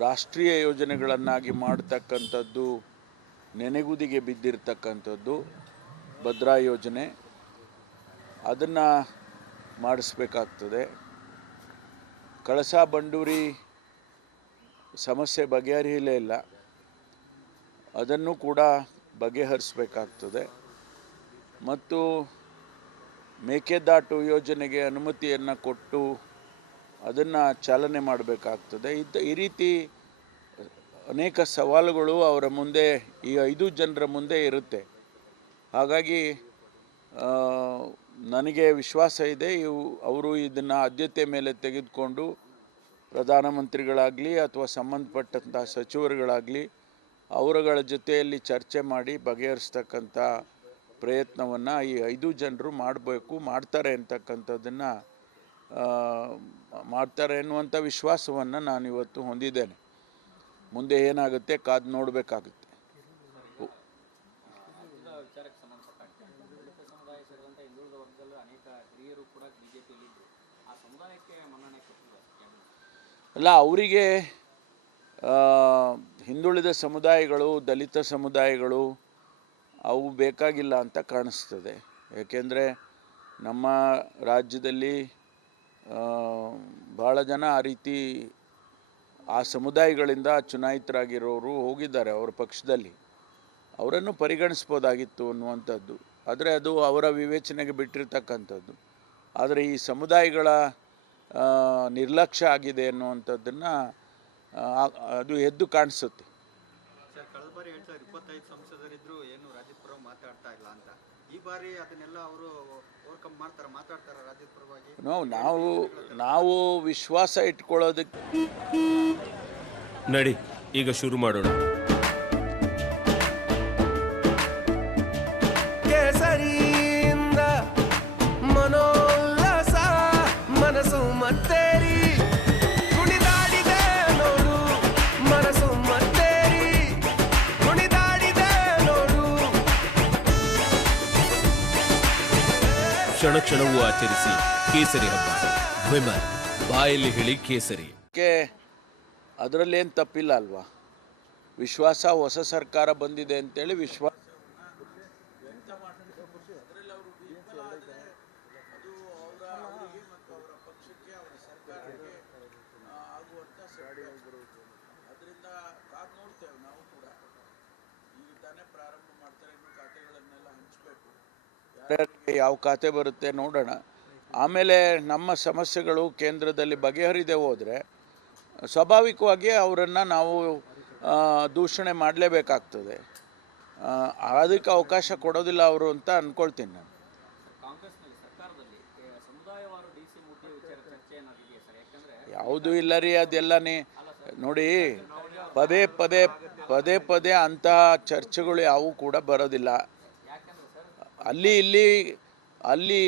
ರಾಷ್ಟ್ರೀಯ ಯೋಜನೆಗಳನ್ನಾಗಿ ಮಾಡ್ತಕ್ಕಂಥದ್ದು, ನೆನೆಗುದಿಗೆ ಬಿದ್ದಿರ್ತಕ್ಕಂಥದ್ದು ಭದ್ರಾ ಯೋಜನೆ. ಅದನ್ನು ಮಾಡಿಸ್ಬೇಕಾಗ್ತದೆ. ಕಳಸಾ ಬಂಡೂರಿ ಸಮಸ್ಯೆ ಬಗೆಹರಿಯಲೇ ಇಲ್ಲ, ಅದನ್ನು ಕೂಡ ಬಗೆಹರಿಸಬೇಕಾಗ್ತದೆ. ಮತ್ತು ಮೇಕೆದಾಟು ಯೋಜನೆಗೆ ಅನುಮತಿಯನ್ನು ಕೊಟ್ಟು ಅದನ್ನು ಚಾಲನೆ ಮಾಡಬೇಕಾಗ್ತದೆ. ಈ ರೀತಿ ಅನೇಕ ಸವಾಲುಗಳು ಅವರ ಮುಂದೆ, ಈ 5 ಜನರ ಮುಂದೆ ಇರುತ್ತೆ. ಹಾಗಾಗಿ ನನಗೆ ವಿಶ್ವಾಸ ಇದೆ, ಅವರು ಇದನ್ನು ಆದ್ಯತೆ ಮೇಲೆ ತೆಗೆದುಕೊಂಡು ಪ್ರಧಾನಮಂತ್ರಿಗಳಾಗಲಿ ಅಥವಾ ಸಂಬಂಧಪಟ್ಟಂಥ ಸಚಿವರುಗಳಾಗಲಿ ಅವರುಗಳ ಜೊತೆಯಲ್ಲಿ ಚರ್ಚೆ ಮಾಡಿ ಬಗೆಹರಿಸ್ತಕ್ಕಂಥ ಪ್ರಯತ್ನವನ್ನು ಈ 5 ಜನರು ಮಾಡ್ತಾರೆ ಅಂತಕ್ಕಂಥದ್ದನ್ನು ಮಾಡ್ತಾರೆ ಎನ್ನುವಂಥ ವಿಶ್ವಾಸವನ್ನು ನಾನು ಇವತ್ತು ಹೊಂದಿದ್ದೇನೆ. ಮುಂದೆ ಏನಾಗುತ್ತೆ ಕಾದು ನೋಡಬೇಕಾಗುತ್ತೆ. ಅಲ್ಲ, ಅವರಿಗೆ ಹಿಂದುಳಿದ ಸಮುದಾಯಗಳು, ದಲಿತ ಸಮುದಾಯಗಳು ಅವು ಬೇಕಾಗಿಲ್ಲ ಅಂತ ಕಾಣಿಸ್ತದೆ. ಏಕೆಂದರೆ ನಮ್ಮ ರಾಜ್ಯದಲ್ಲಿ ಭಾಳ ಜನ ಆ ರೀತಿ ಆ ಸಮುದಾಯಗಳಿಂದ ಚುನಾಯಿತರಾಗಿರೋರು ಹೋಗಿದ್ದಾರೆ ಅವರ ಪಕ್ಷದಲ್ಲಿ. ಅವರನ್ನು ಪರಿಗಣಿಸ್ಬೋದಾಗಿತ್ತು ಅನ್ನುವಂಥದ್ದು. ಆದರೆ ಅದು ಅವರ ವಿವೇಚನೆಗೆ ಬಿಟ್ಟಿರ್ತಕ್ಕಂಥದ್ದು. ಆದರೆ ಈ ಸಮುದಾಯಗಳ ನಿರ್ಲಕ್ಷ್ಯ ಆಗಿದೆ ಅನ್ನುವಂಥದ್ದನ್ನು ಅದು ಎದ್ದು ಕಾಣಿಸುತ್ತೆ. ಸರ್, ಕಳೆದ ಬಾರಿ 25 ಸಂಸದರಿದ್ರು ಏನು ರಾಜ್ಯದ ಪರ ಮಾತಾಡ್ತಾ ಇಲ್ಲ ಅಂತ, ಈ ಬಾರಿ ಅದನ್ನೆಲ್ಲ ಅವರು ಓವರ್ಕಮ್ ಮಾತಾಡ್ತಾರೆ ರಾಜ್ಯದ ಪರವಾಗಿ? ನಾವು ವಿಶ್ವಾಸ ಇಟ್ಕೊಳ್ಳೋದಕ್ಕೆ ನಡಿ ಈಗ ಶುರು ಮಾಡೋಣ. ಕೇಸರಿಯಿಂದ ಮನೋಲ್ಲಾಸ ಮನಸ್ಸು ಮತ್ತೇರಿ ಕುಣಿದಾಡಿದೆ ನೋಡು, ಮನಸ್ಸು ಮತ್ತೇರಿ ಕುಣಿದಾಡಿದೆ ನೋಡು. ಕ್ಷಣ ಕ್ಷಣವೂ ಆಚರಿಸಿ ಕೇಸರಿ ಹಬ್ಬ. ವಿಮಲ್ ಬಾಯಲ್ಲಿ ಹೇಳಿ ಕೇಸರಿ. ಅದರಲ್ಲೇನು ತಪ್ಪಿಲ್ಲ ಅಲ್ವಾ? ವಿಶ್ವಾಸ, ಹೊಸ ಸರ್ಕಾರ ಬಂದಿದೆ ಅಂತೇಳಿ ವಿಶ್ವಾಸ ಅದರಿಂದ ಕಾದು ನೋಡ್ತೇವೆ ನಾವು ಕೂಡ. ಈಗ ತಾನೇ ಪ್ರಾರಂಭ ಮಾಡ್ತಾರೆ, ಇನ್ನು ಖಾತೆಗಳನ್ನೆಲ್ಲ ಹಂಚಬೇಕು. ಯಾರ್ಯಾರಿಗೆ ಯಾವ ಖಾತೆ ಬರುತ್ತೆ ನೋಡೋಣ. ಆಮೇಲೆ ನಮ್ಮ ಸಮಸ್ಯೆಗಳು ಕೇಂದ್ರದಲ್ಲಿ ಬಗೆಹರಿದೇ ಹೋದರೆ ಸ್ವಾಭಾವಿಕವಾಗಿ ಅವರನ್ನು ನಾವು ದೂಷಣೆ ಮಾಡಲೇಬೇಕಾಗ್ತದೆ. ಅದಕ್ಕೆ ಅವಕಾಶ ಕೊಡೋದಿಲ್ಲ ಅವರು ಅಂತ ಅಂದ್ಕೊಳ್ತೀನಿ ನಾನು. ಯಾವುದೂ ಇಲ್ಲ ರೀ, ಅದೆಲ್ಲನೇ ನೋಡಿ, ಪದೇ ಪದೇ ಅಂತಹ ಚರ್ಚೆಗಳು ಯಾವುವು ಕೂಡ ಬರೋದಿಲ್ಲ. ಅಲ್ಲಿ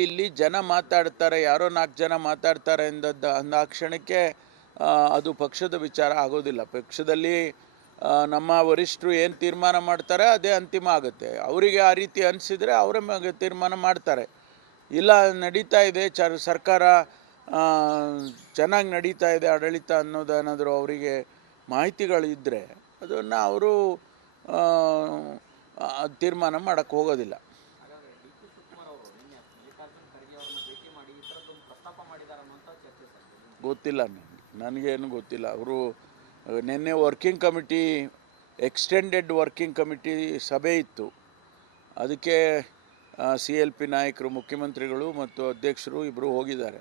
ಇಲ್ಲಿ ಜನ ಮಾತಾಡ್ತಾರೆ, ಯಾರೋ 4 ಜನ ಮಾತಾಡ್ತಾರೆ ಅಂದ ಕ್ಷಣಕ್ಕೆ ಅದು ಪಕ್ಷದ ವಿಚಾರ ಆಗೋದಿಲ್ಲ. ಪಕ್ಷದಲ್ಲಿ ನಮ್ಮ ವರಿಷ್ಠರು ಏನು ತೀರ್ಮಾನ ಮಾಡ್ತಾರೆ ಅದೇ ಅಂತಿಮ ಆಗುತ್ತೆ. ಅವರಿಗೆ ಆ ರೀತಿ ಅನಿಸಿದರೆ ಅವರೇ ತೀರ್ಮಾನ ಮಾಡ್ತಾರೆ. ಇಲ್ಲ ನಡೀತಾ ಇದೆ ಸರ್ಕಾರ ಚೆನ್ನಾಗಿ ನಡೀತಾ ಇದೆ ಆಡಳಿತ ಅನ್ನೋದೇನಾದರೂ ಅವರಿಗೆ ಮಾಹಿತಿಗಳಿದ್ದರೆ ಅದನ್ನು ಅವರು ತೀರ್ಮಾನ ಮಾಡೋಕ್ಕೆ ಹೋಗೋದಿಲ್ಲ. ಗೊತ್ತಿಲ್ಲ, ನನಗೇನು ಗೊತ್ತಿಲ್ಲ. ಅವರು ನಿನ್ನೆ working committee, extended working committee ಸಭೆ ಇತ್ತು. ಅದಕ್ಕೆ CLP ನಾಯಕರು, ಮುಖ್ಯಮಂತ್ರಿಗಳು ಮತ್ತು ಅಧ್ಯಕ್ಷರು ಇಬ್ಬರು ಹೋಗಿದ್ದಾರೆ.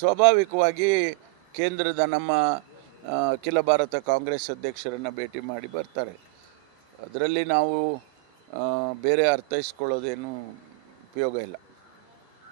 ಸ್ವಾಭಾವಿಕವಾಗಿ ಕೇಂದ್ರದ ನಮ್ಮ ಅಖಿಲ ಭಾರತ ಕಾಂಗ್ರೆಸ್ ಅಧ್ಯಕ್ಷರನ್ನು ಭೇಟಿ ಮಾಡಿ ಬರ್ತಾರೆ. ಅದರಲ್ಲಿ ನಾವು ಬೇರೆ ಅರ್ಥೈಸ್ಕೊಳ್ಳೋದೇನು ಉಪಯೋಗ ಇಲ್ಲ.